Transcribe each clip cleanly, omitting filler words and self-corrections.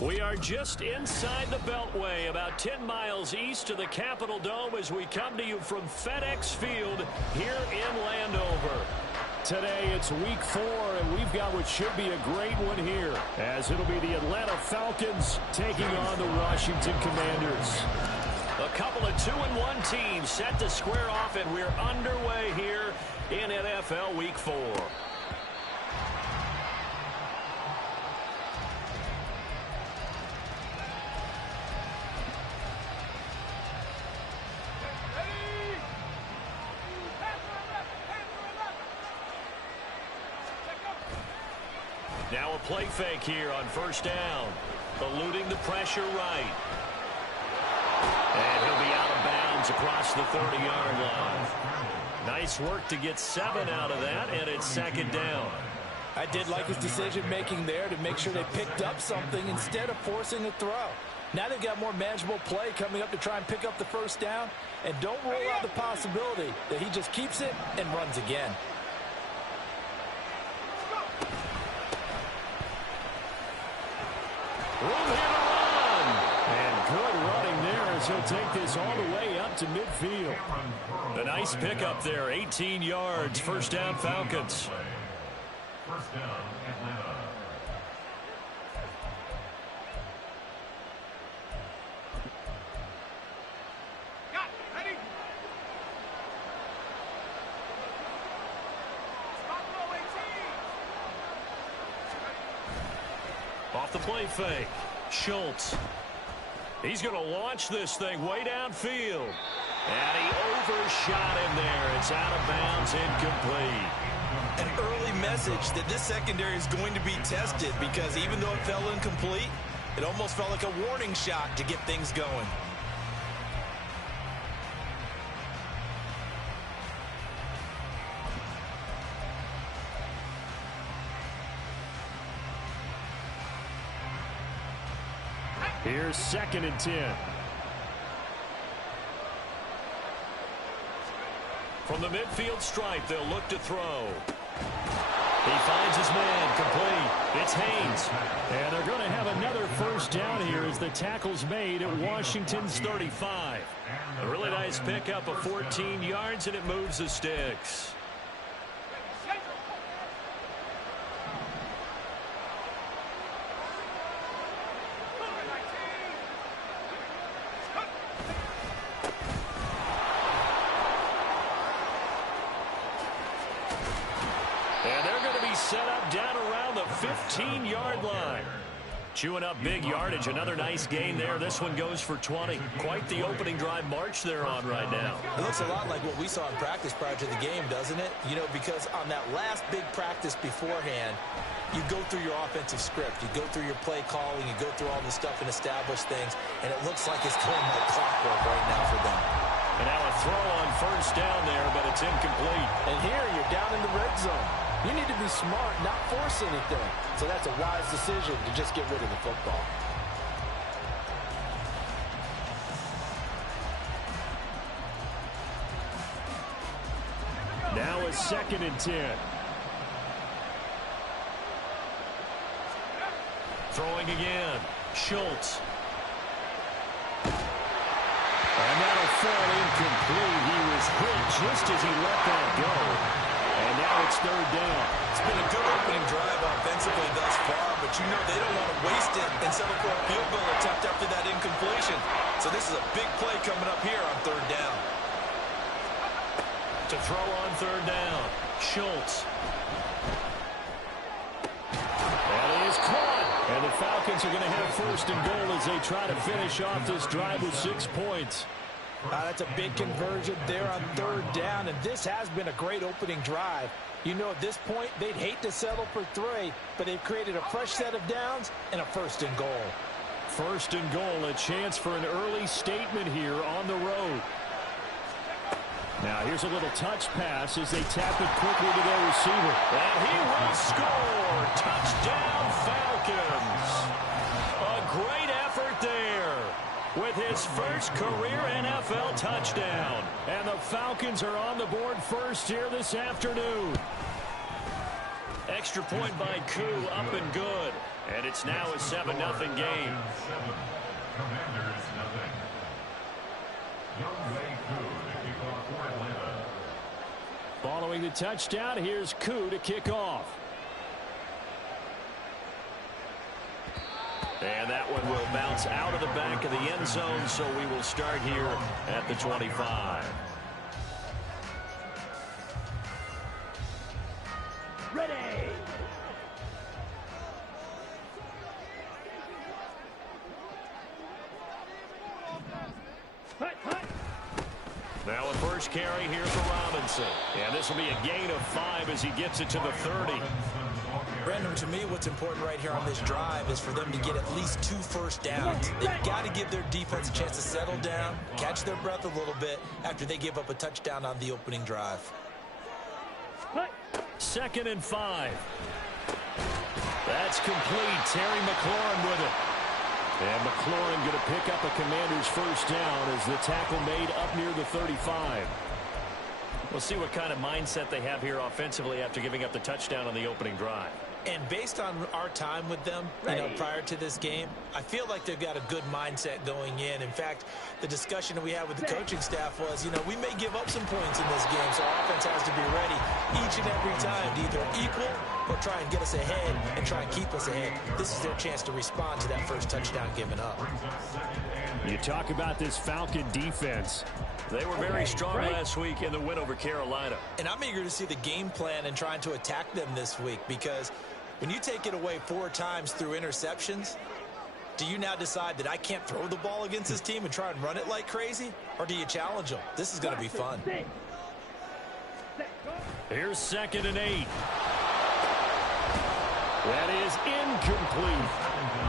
We are just inside the Beltway, about 10 miles east of the Capitol Dome as we come to you from FedEx Field here in Landover. Today it's week 4, and we've got what should be a great one here, as it'll be the Atlanta Falcons taking on the Washington Commanders. A couple of 2-1 teams set to square off, and we're underway here in NFL Week 4. Now a play fake here on first down. Eluding the pressure right. And he'll be out of bounds across the 30-yard line. Nice work to get 7 out of that, and it's second down. I did like his decision-making there to make sure they picked up something instead of forcing a throw. Now they've got more manageable play coming up to try and pick up the first down, and don't rule out the possibility that he just keeps it and runs again. Room here to run. And good running there as he'll take this all the way up to midfield. A nice pickup there, 18 yards, first down Falcons. First down, Atlanta. Off the play fake, Schultz. He's going to launch this thing way downfield. And he overshot him there. It's out of bounds, incomplete. An early message that this secondary is going to be tested, because even though it fell incomplete, it almost felt like a warning shot to get things going. Here's 2nd and 10. From the midfield stripe, they'll look to throw. He finds his man, complete. It's Haynes. And they're going to have another first down here as the tackle's made at Washington's 35. A really nice pickup of 14 yards, and it moves the sticks. Set up down around the 15-yard line. Chewing up big yardage. Another nice gain there. This one goes for 20. Quite the opening drive march they're on right now. It looks a lot like what we saw in practice prior to the game, doesn't it? You know, because on that last big practice beforehand, you go through your offensive script. You go through your play calling. You go through all this stuff and establish things. And it looks like it's going like clockwork right now for them. And now a throw on first down there, but it's incomplete. And here you're down in the red zone. You need to be smart, not force anything. So that's a wise decision to just get rid of the football. Now a 2nd and 10. Throwing again. Schultz. And that'll fall incomplete. He was hit just as he let that go. And now it's 3rd down. It's been a good opening drive offensively thus far, but you know they don't want to waste it and settle for a field goal attempt after that incompletion. So this is a big play coming up here on 3rd down. To throw on 3rd down, Schultz. That is caught. And the Falcons are going to have 1st and goal as they try to finish off this drive with 6 points. That's a big conversion there on 3rd down, and this has been a great opening drive. You know, at this point, they'd hate to settle for 3, but they've created a fresh set of downs and a 1st and goal. 1st and goal, a chance for an early statement here on the road. Now here's a little touch pass as they tap it quickly to their receiver. And he will score! Touchdown, Falcons! A great effort there with his first career NFL touchdown. And the Falcons are on the board first here this afternoon. Extra point by Koo, up and good. And it's now a 7-0 game. Commanders nothing. Young Wei Koo to kick off for Atlanta. Following the touchdown, here's Koo to kick off. And that one will bounce out of the back of the end zone, so we will start here at the 25. Ready. Now a first carry here for Robinson. And this will be a gain of 5 as he gets it to the 30. Brandon, to me, what's important right here on this drive is for them to get at least 2 first downs. They've got to give their defense a chance to settle down, catch their breath a little bit after they give up a touchdown on the opening drive. 2nd and 5. That's complete. Terry McLaurin with it. And McLaurin going to pick up a Commander's first down as the tackle made up near the 35. We'll see what kind of mindset they have here offensively after giving up the touchdown on the opening drive. And based on our time with them, prior to this game, I feel like they've got a good mindset going in. In fact, the discussion that we had with the coaching staff was, we may give up some points in this game, so our offense has to be ready each and every time to either equal or try and get us ahead and try and keep us ahead. This is their chance to respond to that first touchdown given up. You talk about this Falcon defense. They were very strong last week in the win over Carolina. And I'm eager to see the game plan and trying to attack them this week, because when you take it away 4 times through interceptions, do you now decide that I can't throw the ball against this team and try and run it like crazy? Or do you challenge them? This is going to be fun. Here's 2nd and 8. That is incomplete.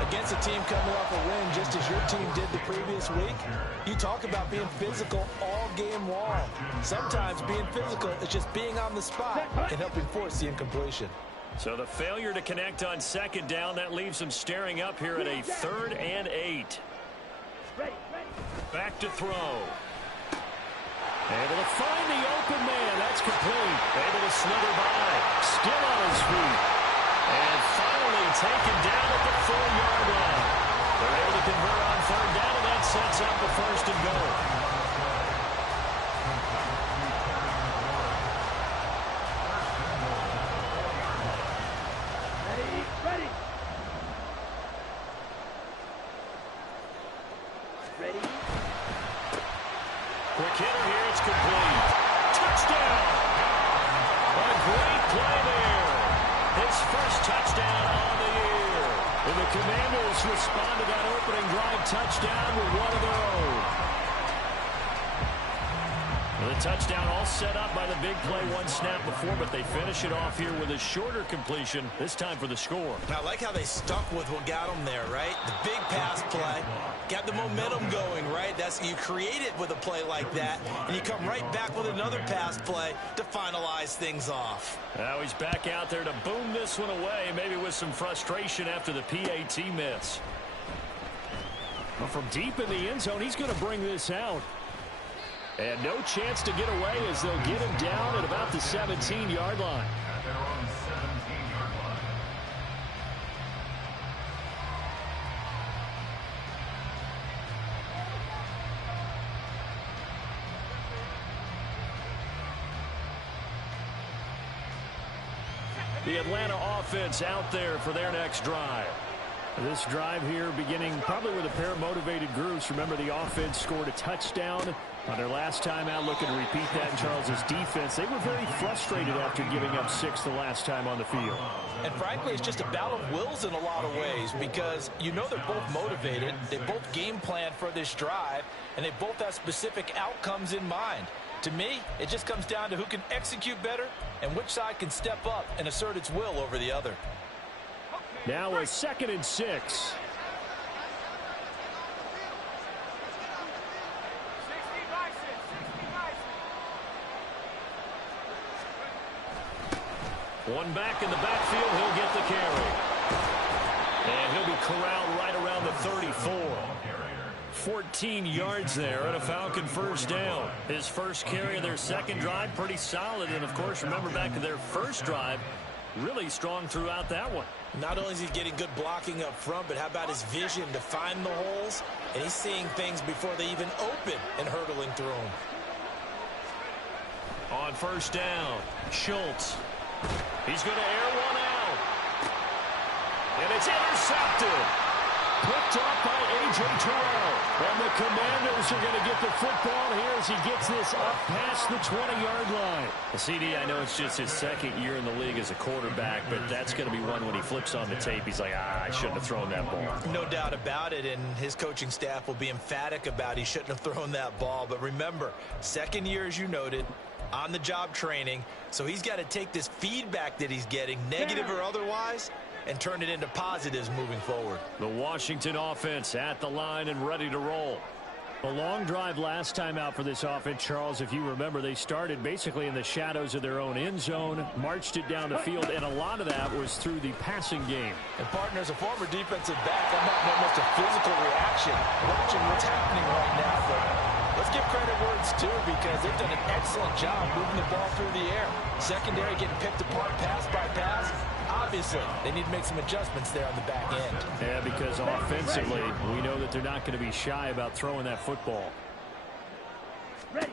Against a team coming off a win just as your team did the previous week, you talk about being physical all game long. Sometimes being physical is just being on the spot and helping force the incompletion. So the failure to connect on 2nd down, that leaves them staring up here at a 3rd and 8. Back to throw. Able to find the open man. That's complete. Able to slither by. Still on his feet. And finally taken down at the 4-yard line. They're able to convert on 3rd down, and that sets up the 1st and goal. Quick hitter here, it's complete. Touchdown! A great play there. His first touchdown on the year. And the Commanders respond to that opening drive touchdown with one of their own. The touchdown all set up by the big play 1 snap before, but they finish it off here with a shorter completion, this time for the score. I like how they stuck with what got them there, right? The big pass play, got the momentum going, right? You create it with a play like that, and you come right back with another pass play to finalize things off. Now he's back out there to boom this one away, maybe with some frustration after the PAT miss. Well, from deep in the end zone, he's going to bring this out. And no chance to get away as they'll get him down at about the 17-yard line. At their own 17-yard line. The Atlanta offense out there for their next drive. This drive here beginning probably with a pair of motivated groups. Remember, the offense scored a touchdown on their last time out, looking to repeat that in Charles's defense. They were very frustrated after giving up 6 the last time on the field. And frankly, it's just a battle of wills in a lot of ways, because they're both motivated, they both game plan for this drive, and they both have specific outcomes in mind. To me, it just comes down to who can execute better and which side can step up and assert its will over the other. Now a 2nd and 6. One back in the backfield, he'll get the carry. And he'll be corralled right around the 34. 14 yards there and a Falcon first down. His first carry of their second drive, pretty solid. And, of course, remember back to their first drive, really strong throughout that one. Not only is he getting good blocking up front, but how about his vision to find the holes? And he's seeing things before they even open and hurdling through them. On first down, Schultz. He's going to air one out. And it's intercepted. Picked off by A.J. Terrell. And the Commanders are going to get the football here as he gets this up past the 20-yard line. CD, I know it's just his second year in the league as a quarterback, but that's going to be one when he flips on the tape. He's like, I shouldn't have thrown that ball. No doubt about it, and his coaching staff will be emphatic about he shouldn't have thrown that ball. But remember, second year, as you noted, on-the-job training, so he's got to take this feedback that he's getting, negative or otherwise, and turn it into positives moving forward. The Washington offense at the line and ready to roll. A long drive last time out for this offense, Charles. If you remember, they started basically in the shadows of their own end zone, marched it down the field, and a lot of that was through the passing game. And, partner, as a former defensive back, I'm having almost a physical reaction watching what's happening right now. But let's give credit where it's due because they've done an excellent job moving the ball through the air. Secondary getting picked apart pass by pass. Obviously, they need to make some adjustments there on the back end. Yeah, because offensively, we know that they're not going to be shy about throwing that football. Ready.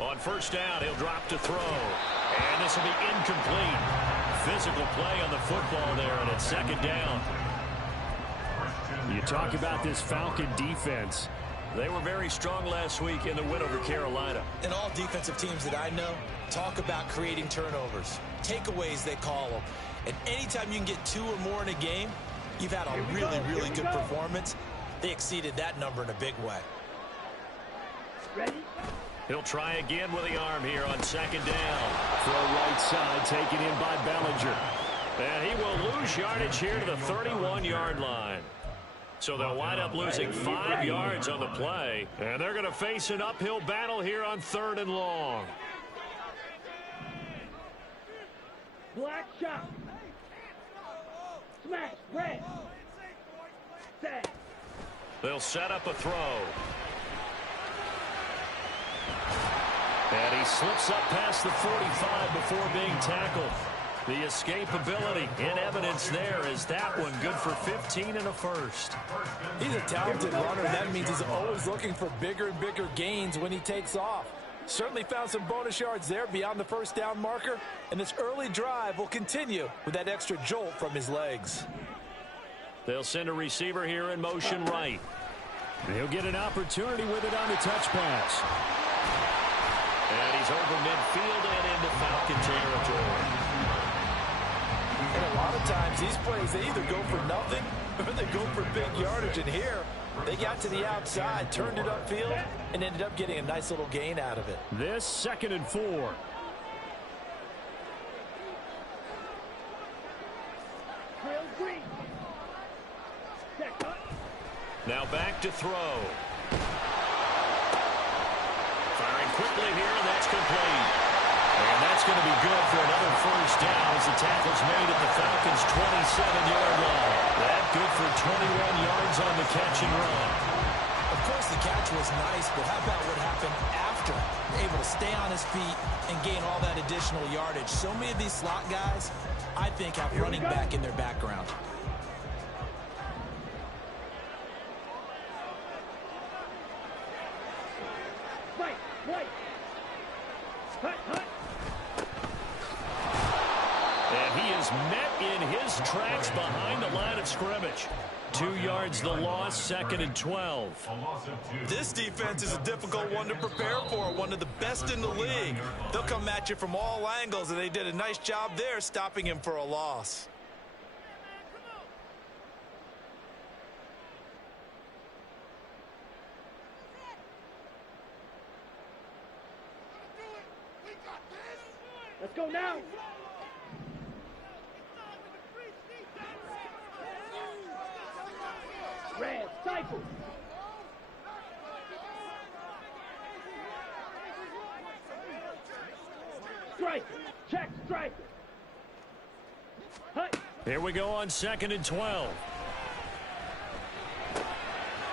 On first down, he'll drop to throw. And this will be incomplete. Physical play on the football there, and it's second down. You talk about this Falcon defense. They were very strong last week in the win over Carolina. And all defensive teams that I know talk about creating turnovers. Takeaways, they call them. And anytime you can get 2 or more in a game, you've had a really, really good performance. They exceeded that number in a big way. Ready. He'll try again with the arm here on second down. Throw right side, taken in by Bellinger. And he will lose yardage here to the 31-yard line. So they'll wind up losing 5 yards on the play. And they're going to face an uphill battle here on 3rd and long. Black shot. Smash. Red. Set. They'll set up a throw. And he slips up past the 45 before being tackled. The escapability in evidence there is that one good for 15 and a first. He's a talented runner. That means he's always looking for bigger and bigger gains when he takes off. Certainly found some bonus yards there beyond the first down marker. And this early drive will continue with that extra jolt from his legs. They'll send a receiver here in motion right. He'll get an opportunity with it on the touch pass. And he's over midfield and into Falcon territory. And a lot of times these plays, they either go for nothing or they go for big yardage. And here, they got to the outside, turned it upfield, and ended up getting a nice little gain out of it. This 2nd and 4. Trail green. Check up. Now back to throw. Firing quickly here, and that's complete. And that's going to be good for another first down as the tackle's made at the Falcons' 27-yard line. That good for 21 yards on the catch and run. Of course, the catch was nice, but how about what happened after? Able to stay on his feet and gain all that additional yardage. So many of these slot guys, I think, have running back in their background. White. Hut. And he is met in his tracks behind the line of scrimmage. 2 yards the loss, 2nd and 12. This defense is a difficult one to prepare for, one of the best in the league. They'll come at you from all angles, and they did a nice job there stopping him for a loss. Let's go now. Red, stifle. Strike. Check, strike. Hut. Here we go on 2nd and 12.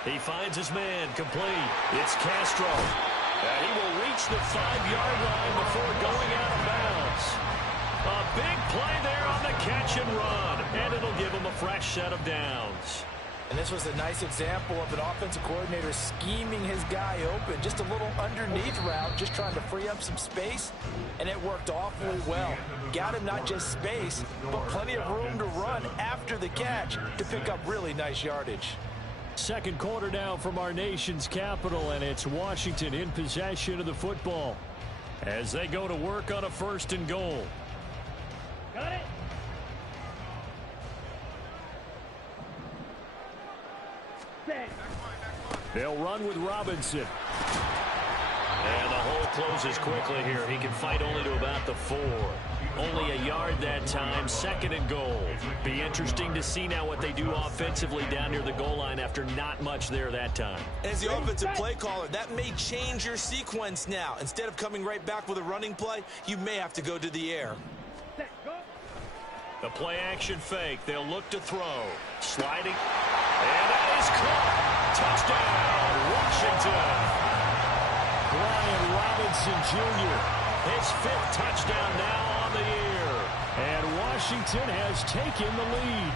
He finds his man, complete. It's Castro. And he will reach the 5-yard line before going out of bounds. A big play there on the catch and run, and it'll give him a fresh set of downs. And this was a nice example of an offensive coordinator scheming his guy open. Just a little underneath route, just trying to free up some space, and it worked awfully well. Got him not just space, but plenty of room to run after the catch to pick up really nice yardage. Second quarter now from our nation's capital, and it's Washington in possession of the football as they go to work on a 1st and goal. Got it. Set. They'll run with Robinson. And the hole closes quickly here. He can fight only to about the 4. Only a yard that time, 2nd and goal. Be interesting to see now what they do offensively down near the goal line after not much there that time. As the offensive play caller, that may change your sequence now. Instead of coming right back with a running play, you may have to go to the air. Set. Go. The play action fake. They'll look to throw. Sliding. And that is caught. Touchdown, Washington. Brian Robinson Jr. His 5th touchdown now on the year. And Washington has taken the lead.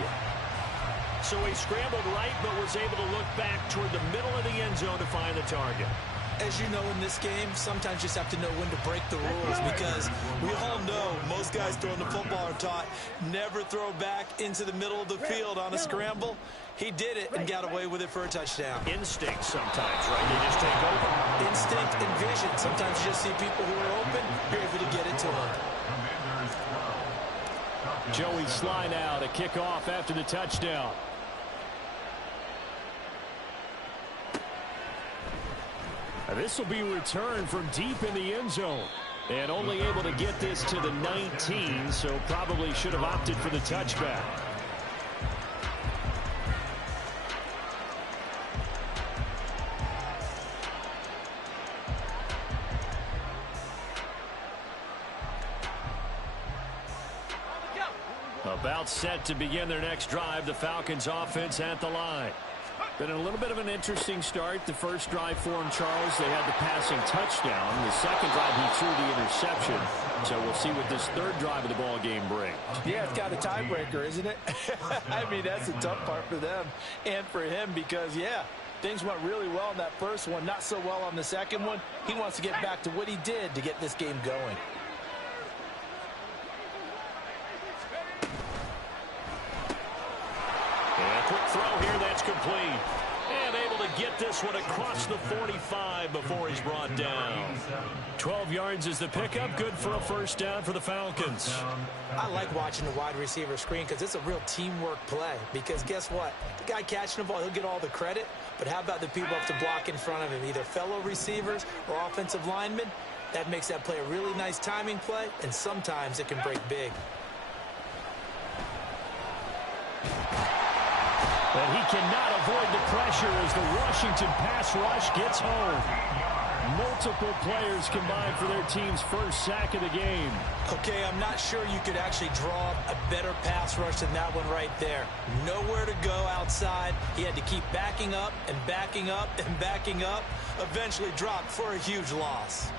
So he scrambled right but was able to look back toward the middle of the end zone to find the target. As you know, in this game, sometimes you just have to know when to break the rules, because we all know most guys throwing the football are taught never throw back into the middle of the field on a scramble. He did it and got away with it for a touchdown. Instinct sometimes, right? They just take over. Instinct and vision. Sometimes you just see people who are open, you're able to get it to them. Joey Sly now to kick off after the touchdown. This will be returned from deep in the end zone. And only able to get this to the 19, so probably should have opted for the touchback. About set to begin their next drive, the Falcons offense at the line. Been a little bit of an interesting start. The first drive for him, Charles, they had the passing touchdown. The second drive, he threw the interception. So we'll see what this third drive of the ball game brings. Yeah, it's got a tiebreaker, isn't it? I mean, that's the tough part for them and for him because, yeah, things went really well in that first one, not so well on the second one. He wants to get back to what he did to get this game going. And a quick throw here, that's complete. And able to get this one across the 45 before he's brought down. 12 yards is the pickup, good for a first down for the Falcons. I like watching the wide receiver screen because it's a real teamwork play. Because guess what? The guy catching the ball, he'll get all the credit. But how about the people up to block in front of him, either fellow receivers or offensive linemen? That makes that play a really nice timing play, and sometimes it can break big. But he cannot avoid the pressure as the Washington pass rush gets home. Multiple players combined for their team's first sack of the game. Okay, I'm not sure you could actually draw a better pass rush than that one right there. Nowhere to go outside. He had to keep backing up and backing up and backing up. Eventually dropped for a huge loss.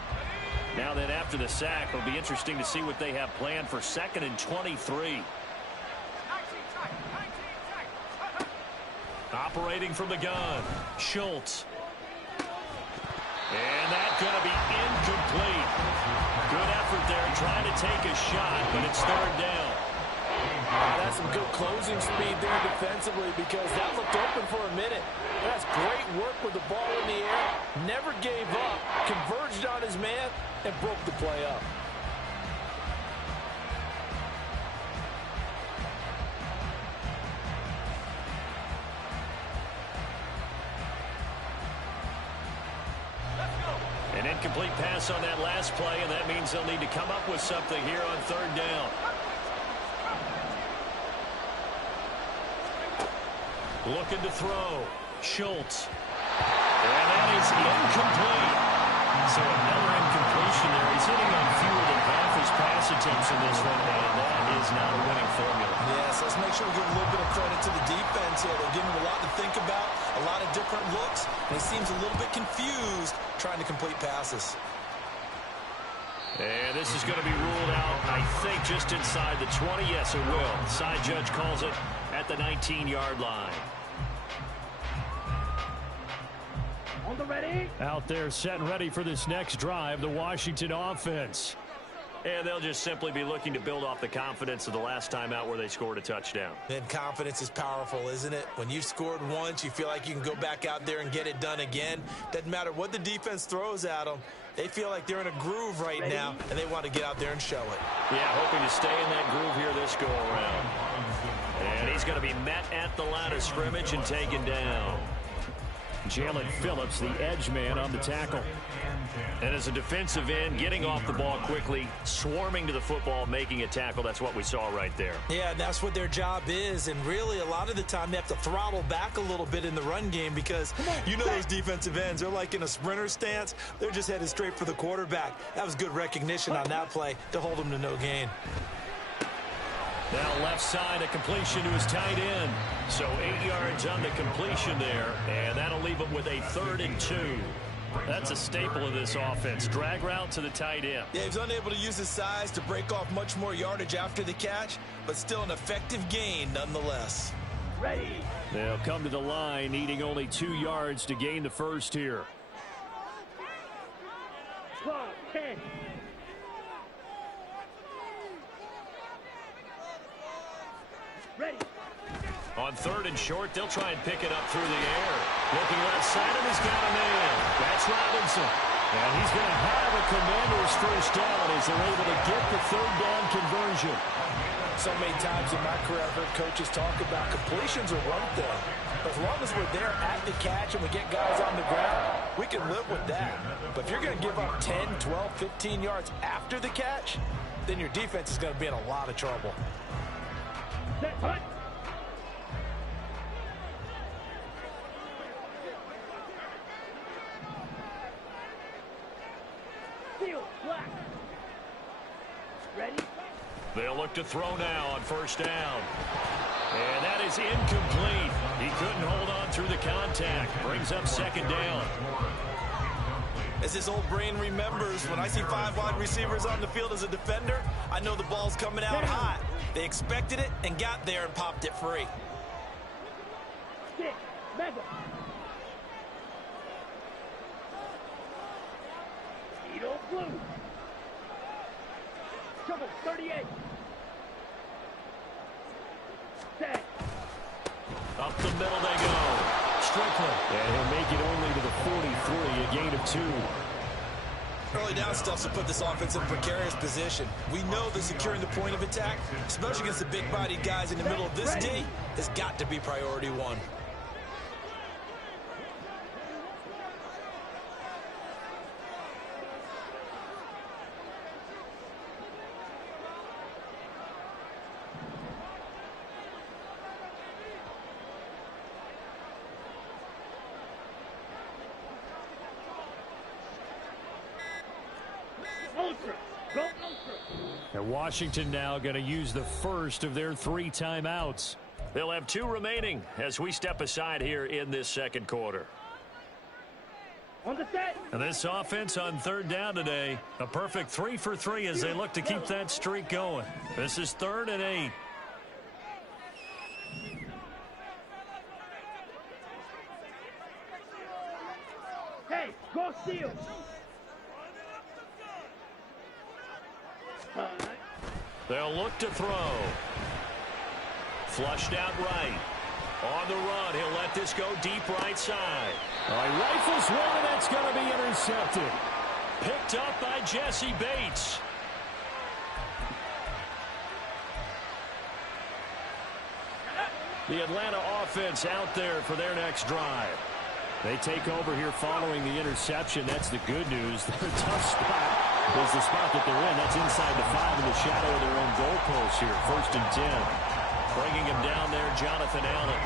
Now then, after the sack, it'll be interesting to see what they have planned for 2nd and 23. Operating from the gun, Schultz. And that's going to be incomplete. Good effort there trying to take a shot, but it's 3rd down. That's some good closing speed there defensively because that looked open for a minute. That's great work with the ball in the air. Never gave up, converged on his man, and broke the play up. An incomplete pass on that last play, and that means they'll need to come up with something here on 3rd down. Looking to throw. Schultz. And that is incomplete. So another incompletion there. He's hitting on fewer than half his pass attempts in this one, and that is not a winning formula. Yes, let's make sure we give a little bit of credit to the defense here. They're giving him a lot to think about, a lot of different looks, and he seems a little bit confused trying to complete passes. And this is going to be ruled out, I think, just inside the 20. Yes, it will. Side judge calls it at the 19-yard line. On the ready. Out there set and ready for this next drive, the Washington offense. And they'll just simply be looking to build off the confidence of the last time out where they scored a touchdown. And confidence is powerful, isn't it? When you've scored once, you feel like you can go back out there and get it done again. Doesn't matter what the defense throws at them. They feel like they're in a groove right now, and they want to get out there and show it. Yeah, hoping to stay in that groove here this go-around. And he's going to be met at the line of scrimmage and taken down. Jalen Phillips, the edge man on the tackle. And as a defensive end, getting off the ball quickly, swarming to the football, making a tackle, that's what we saw right there. Yeah, that's what their job is. And really, a lot of the time, they have to throttle back a little bit in the run game because you know those defensive ends, they're like in a sprinter stance. They're just headed straight for the quarterback. That was good recognition on that play to hold them to no gain. Now left side, a completion to his tight end. So 8 yards on the completion there, and that'll leave him with a 3rd and 2. That's a staple of this offense. Drag route to the tight end. Yeah, he's unable to use his size to break off much more yardage after the catch, but still an effective gain nonetheless. Ready. They'll come to the line, needing only 2 yards to gain the first here. Clock 10. Ready. On 3rd and short, they'll try and pick it up through the air. Looking left side, and he's got a man. That's Robinson. And he's going to have a Commander's first down as they're able to get the 3rd down conversion. So many times in my career, I've heard coaches talk about completions are one thing. But as long as we're there at the catch and we get guys on the ground, we can live with that. But if you're going to give up 10, 12, 15 yards after the catch, then your defense is going to be in a lot of trouble. Set, hut. Black. Ready? They'll look to throw now on 1st down. And that is incomplete. He couldn't hold on through the contact. Brings up 2nd down. As his old brain remembers, when I see 5 wide receivers on the field as a defender, I know the ball's coming out hot. They expected it and got there and popped it free. 6. Mega. Edo Blue. Trouble 38. Set. Up the middle they go. Strickland. And he'll make it only to the 43, a gain of 2. Early down stuff to put this offense in a precarious position. We know that securing the point of attack, especially against the big-bodied guys in the middle of this D, has got to be priority 1. Ultra. Go Ultra. And Washington now going to use the first of their 3 timeouts. They'll have 2 remaining as we step aside here in this 2nd quarter. On the set. And this offense on 3rd down today, a perfect 3 for 3 as they look to keep that streak going. This is 3rd and 8. Hey, go steal. They'll look to throw. Flushed out right. On the run, he'll let this go deep right side. Rifles one, and that's going to be intercepted. Picked up by Jesse Bates. The Atlanta offense out there for their next drive. They take over here following the interception. That's the good news. Their tough spot is the spot that they're in. That's inside the 5 in the shadow of their own goalpost here. 1st and 10. Bringing him down there, Jonathan Allen.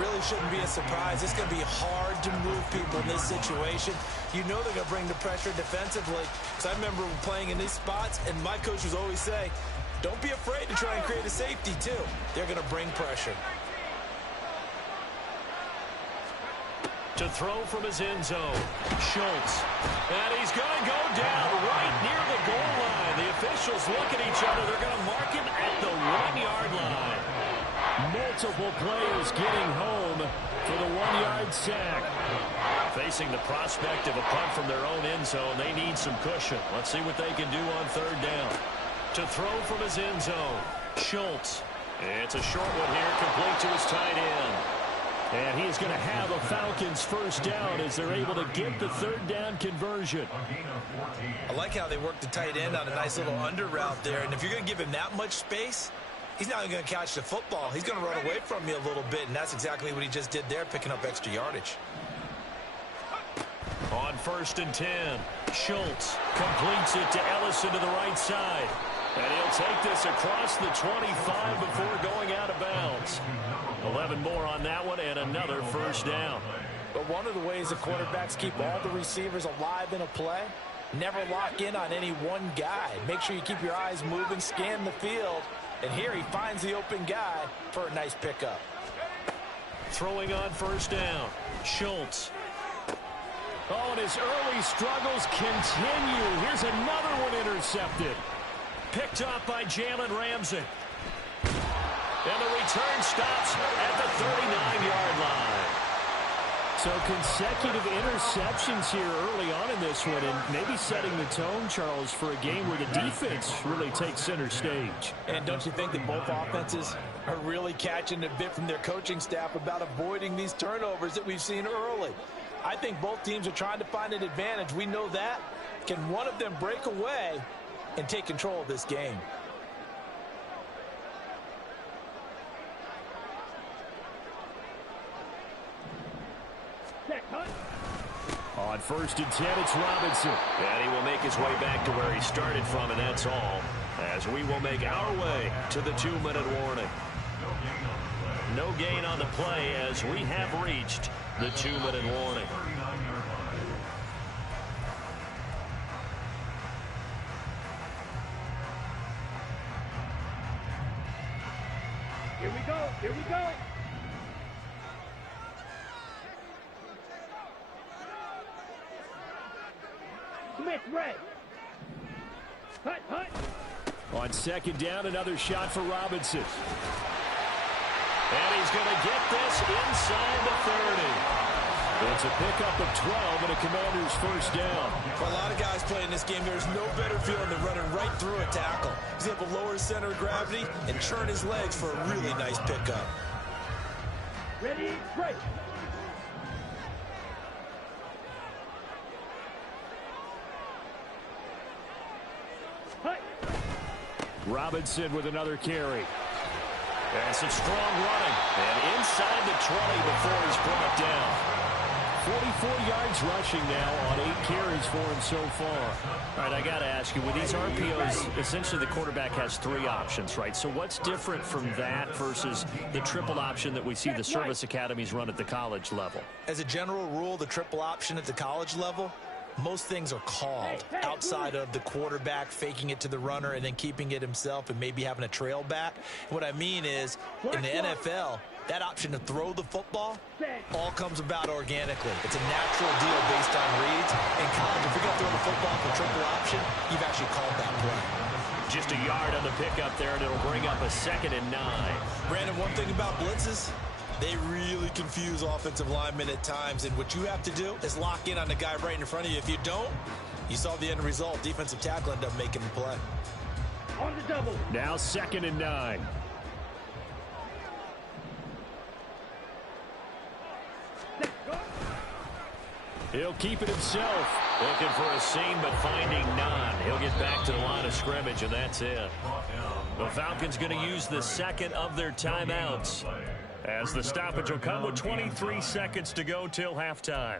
Really shouldn't be a surprise. It's going to be hard to move people in this situation. You know they're going to bring the pressure defensively. Because I remember playing in these spots, and my coach would always say, don't be afraid to try and create a safety, too. They're going to bring pressure. To throw from his end zone, Schultz. And he's going to go down right near the officials look at each other. They're going to mark him at the 1-yard line. Multiple players getting home for the 1-yard sack. Facing the prospect of a punt from their own end zone, they need some cushion. Let's see what they can do on 3rd down. To throw from his end zone, Schultz. It's a short one here, complete to his tight end. And he's going to have a Falcons 1st down as they're able to get the 3rd down conversion. I like how they work the tight end on a nice little under route there. And if you're going to give him that much space, he's not going to catch the football. He's going to run away from you a little bit, and that's exactly what he just did there, picking up extra yardage. On 1st and 10, Schultz completes it to Ellison to the right side. And he'll take this across the 25 before going out of bounds. 11 more on that one and another 1st down. But one of the ways the quarterbacks keep all the receivers alive in a play, never lock in on any one guy. Make sure you keep your eyes moving, scan the field. And here he finds the open guy for a nice pickup. Throwing on 1st down, Schultz. Oh, and his early struggles continue. Here's another one intercepted. Picked up by Jalen Ramsey. And the return stops at the 39-yard line. So consecutive interceptions here early on in this one, and maybe setting the tone, Charles, for a game where the defense really takes center stage. And don't you think that both offenses are really catching a bit from their coaching staff about avoiding these turnovers that we've seen early? I think both teams are trying to find an advantage. We know that. Can one of them break away and take control of this game? On 1st and 10, it's Robinson. And he will make his way back to where he started from, and that's all. As we will make our way to the 2-minute warning. No gain on the play as we have reached the 2-minute warning. Here we go. Here we go. Smith, red. Hut, hut. On 2nd down, another shot for Robinson. And he's going to get this inside the 30. It's a pickup of 12 and a Commander's 1st down. For a lot of guys playing this game, there's no better feeling than running right through a tackle. He's able to lower his center of gravity and churn his legs for a really nice pickup. Ready, break. Robinson with another carry. And some strong running. And inside the 20 before he's brought down. 44 yards rushing now on 8 carries for him so far. All right, I got to ask you, with these RPOs, essentially the quarterback has 3 options, right? So what's different from that versus the triple option that we see the service academies run at the college level? As a general rule, the triple option at the college level, most things are called outside of the quarterback faking it to the runner and then keeping it himself and maybe having a trail back. What I mean is, in the NFL, that option to throw the football all comes about organically. It's a natural deal based on reads. In college, if you're going to throw the football for triple option, you've actually called that play. Just a yard on the pickup there, and it'll bring up a 2nd and 9. Brandon, one thing about blitzes, they really confuse offensive linemen at times, and what you have to do is lock in on the guy right in front of you. If you don't, you saw the end result. Defensive tackle ended up making the play. On the double. Now 2nd and 9. He'll keep it himself. Looking for a seam, but finding none. He'll get back to the line of scrimmage, and that's it. The Falcons going to use the 2nd of their timeouts, as the stoppage will come with 23 seconds to go till halftime.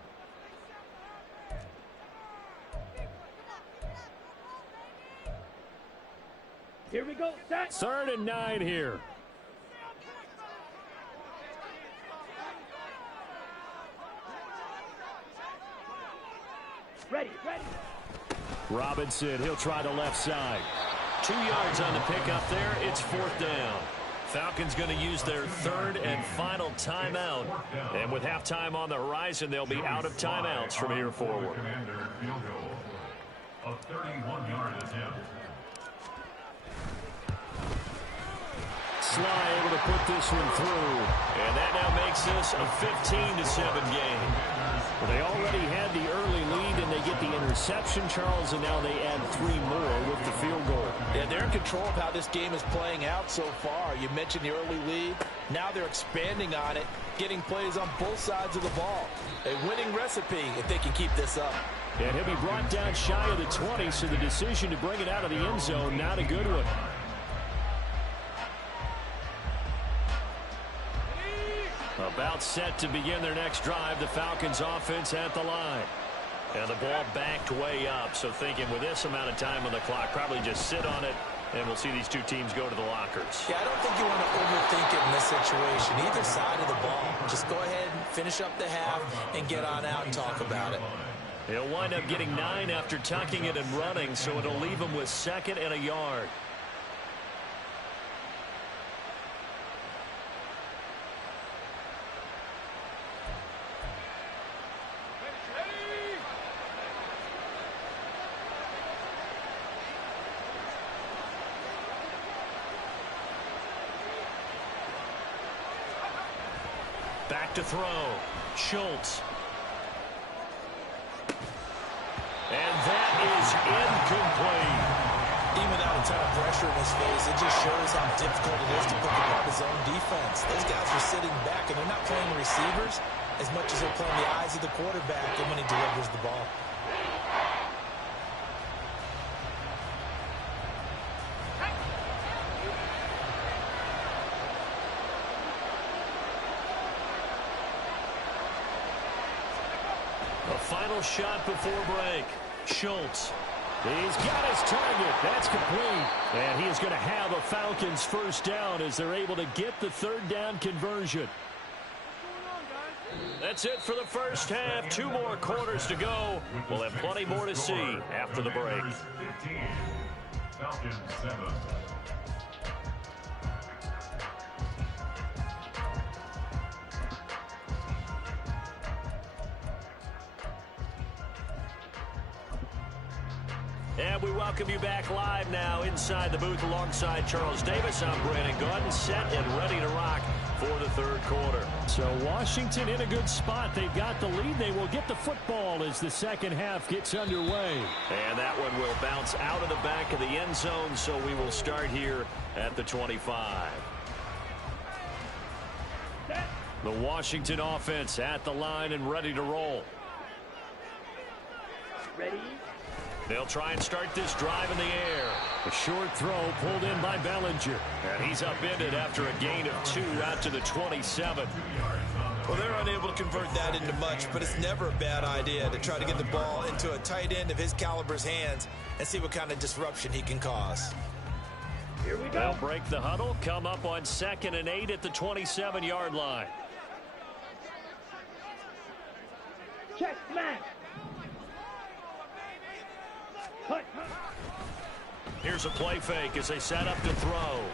Here we go. Set. 3rd and 9 here. Ready, ready. Robinson, he'll try the left side. 2 yards on the pickup there. It's 4th down. Falcons going to use their 3rd and final timeout. And with halftime on the horizon, they'll be out of timeouts from here forward. A 31-yard attempt. Sly able to put this one through. And that now makes this a 15-7 game. Well, they already had the early lead, and they get the interception, Charles, and now they add 3 more with the field goal. Yeah, they're in control of how this game is playing out so far. You mentioned the early lead. Now they're expanding on it, getting plays on both sides of the ball. A winning recipe if they can keep this up. And he'll be brought down shy of the 20, so the decision to bring it out of the end zone, not a good one. About set to begin their next drive, the Falcons offense at the line. And the ball backed way up, so thinking with this amount of time on the clock, probably just sit on it, and we'll see these two teams go to the lockers. Yeah, I don't think you want to overthink it in this situation. Either side of the ball. Just go ahead and finish up the half and get on out and talk about it. He'll wind up getting 9 after tucking it and running, so it'll leave him with 2nd and a yard. Back to throw. Schultz. And that is incomplete. Even without a ton of pressure in his face, it just shows how difficult it is to pick apart his own defense. Those guys are sitting back, and they're not playing receivers as much as they're playing the eyes of the quarterback and when he delivers the ball. A final shot before break. Schultz. He's got his target. That's complete. And he is going to have a Falcons first down as they're able to get the 3rd down conversion. That's it for the first half. 2 more quarters to go. We'll have plenty more to see after the break. Falcons 7. And we welcome you back live now inside the booth alongside Charles Davis. I'm Brandon Gordon, set and ready to rock for the 3rd quarter. So Washington in a good spot. They've got the lead. They will get the football as the 2nd half gets underway. And that one will bounce out of the back of the end zone, so we will start here at the 25. The Washington offense at the line and ready to roll. Ready? They'll try and start this drive in the air. A short throw pulled in by Bellinger. And he's upended after a gain of 2 out to the 27. Well, they're unable to convert that into much, but it's never a bad idea to try to get the ball into a tight end of his caliber's hands and see what kind of disruption he can cause. Here we go. They'll break the huddle, come up on 2nd and 8 at the 27-yard line. Check, smash. Cut. Here's a play fake as they set up to throw.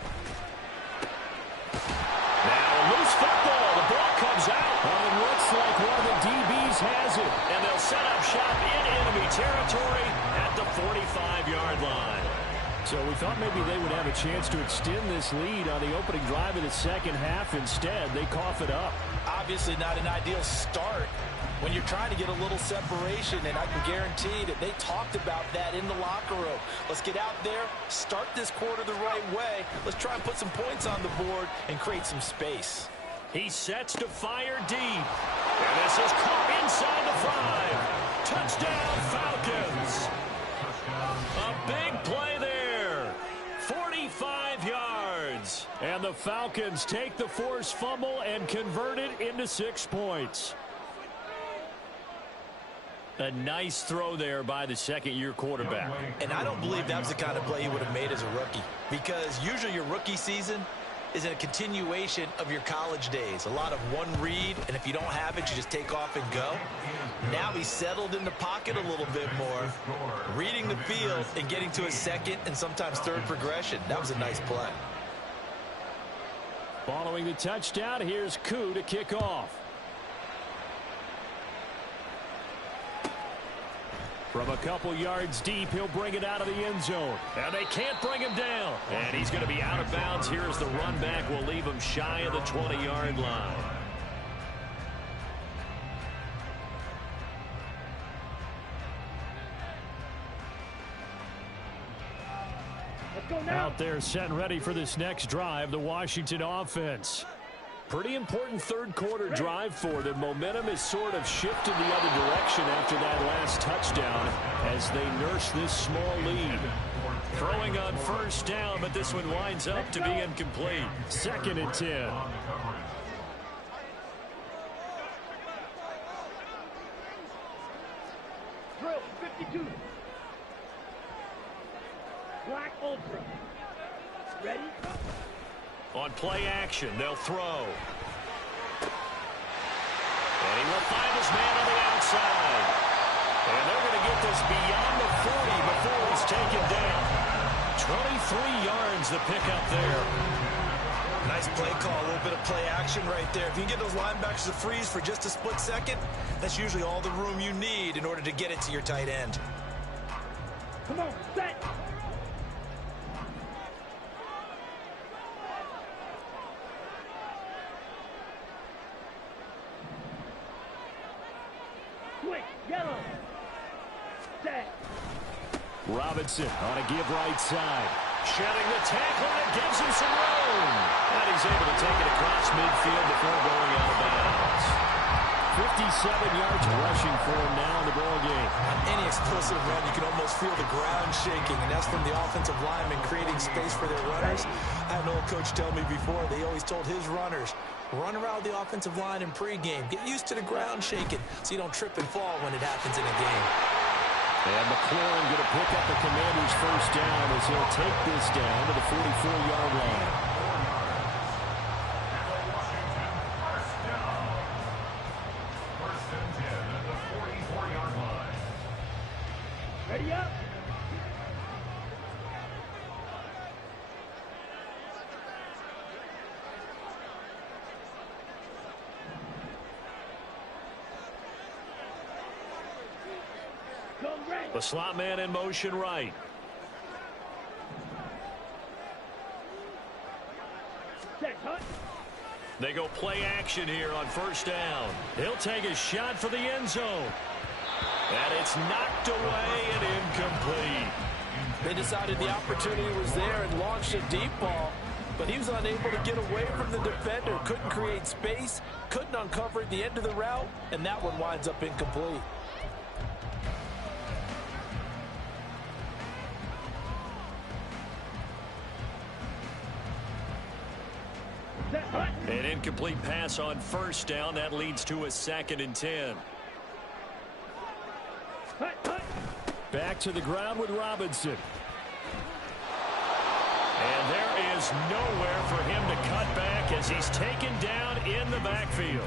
Now a loose football. The ball comes out. Well, it looks like one of the DBs has it. And they'll set up shop in enemy territory at the 45-yard line. So we thought maybe they would have a chance to extend this lead on the opening drive of the 2nd half. Instead, they cough it up. Obviously not an ideal start when you're trying to get a little separation, and I can guarantee that they talked about that in the locker room. Let's get out there, start this quarter the right way. Let's try and put some points on the board and create some space. He sets to fire deep. And this is caught inside the 5. Touchdown, Falcons. A big play there. 45 yards. And the Falcons take the forced fumble and convert it into 6 points. A nice throw there by the 2nd-year quarterback. And I don't believe that was the kind of play he would have made as a rookie, because usually your rookie season is a continuation of your college days. A lot of one read, and if you don't have it, you just take off and go. Now he's settled in the pocket a little bit more, reading the field and getting to a 2nd and sometimes 3rd progression. That was a nice play. Following the touchdown, here's Koo to kick off. From a couple yards deep, he'll bring it out of the end zone. And they can't bring him down. And he's going to be out of bounds. Here's the run back. Will leave him shy of the 20-yard line. Let's go now. Out there set and ready for this next drive, the Washington offense. Pretty important third quarter drive for them. Momentum has sort of shifted the other direction after that last touchdown as they nurse this small lead. Throwing on first down, but this one winds up to be incomplete. 2nd and 10. Drill 52. Black Ultra. Ready? On play action, they'll throw. And he will find his man on the outside. And they're going to get this beyond the 40 before he's taken down. 23 yards the pickup there. Nice play call, a little bit of play action right there. If you can get those linebackers to freeze for just a split second, that's usually all the room you need in order to get it to your tight end. Come on, set. Switch, yellow. Set. Robinson on a give right side. Shedding the tackle, and it gives him some room. And he's able to take it across midfield before going out of bounds. 57 yards rushing for him now in the ball game. On any explosive run, you can almost feel the ground shaking, and that's from the offensive linemen creating space for their runners. I had an old coach tell me before, they always told his runners, run around the offensive line in pregame. Get used to the ground shaking so you don't trip and fall when it happens in a game. And McLaurin going to pick up the Commanders' first down as he'll take this down to the 44-yard line. First and 10 at the 44-yard line. Ready up. The slot man in motion right. Set, hut. They go play action here on first down. He'll take a shot for the end zone. And it's knocked away and incomplete. They decided the opportunity was there and launched a deep ball, but he was unable to get away from the defender, couldn't create space, couldn't uncover the end of the route, and that one winds up incomplete. An incomplete pass on first down. That leads to a 2nd and 10. Hut, hut. Back to the ground with Robinson. And there is nowhere for him to cut back as he's taken down in the backfield.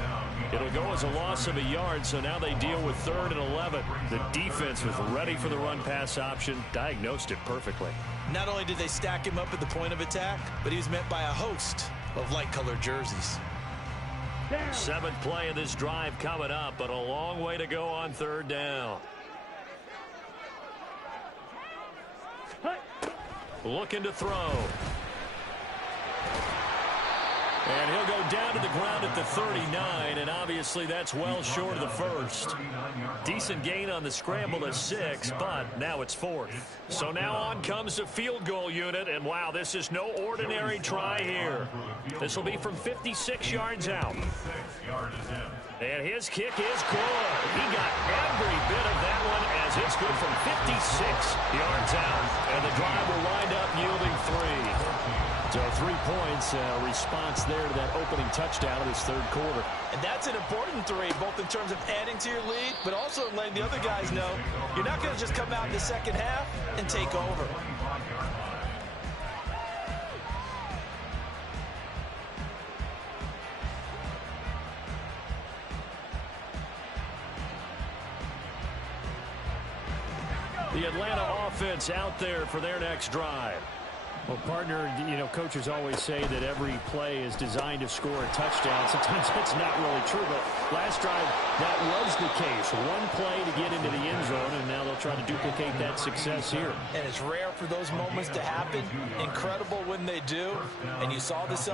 It'll go as a loss of a yard, so now they deal with 3rd and 11. The defense was ready for the run-pass option, diagnosed it perfectly. Not only did they stack him up at the point of attack, but he was met by a host of light-colored jerseys. Down. 7th play of this drive coming up, but a long way to go on 3rd down. Hut. Looking to throw. And he'll go down to the ground at the 39, and obviously that's well short of the first. Decent gain on the scramble to 6, but now it's 4th. So now on comes the field goal unit, and wow, this is no ordinary try here. This will be from 56 yards out. And his kick is good. He got every bit of that one as it's good from 56 yards out. And the drive will wind up yielding 3. So 3 points, response there to that opening touchdown of this 3rd quarter. And that's an important 3, both in terms of adding to your lead, but also letting the other guys know you're not going to just come out in the second half and take over. The Atlanta offense out there for their next drive. Well, partner, you know, coaches always say that every play is designed to score a touchdown. Sometimes that's not really true, but last drive, that was the case. One play to get into the end zone, and now they'll try to duplicate that success here. And it's rare for those moments to happen. Incredible when they do. And you saw the celebration.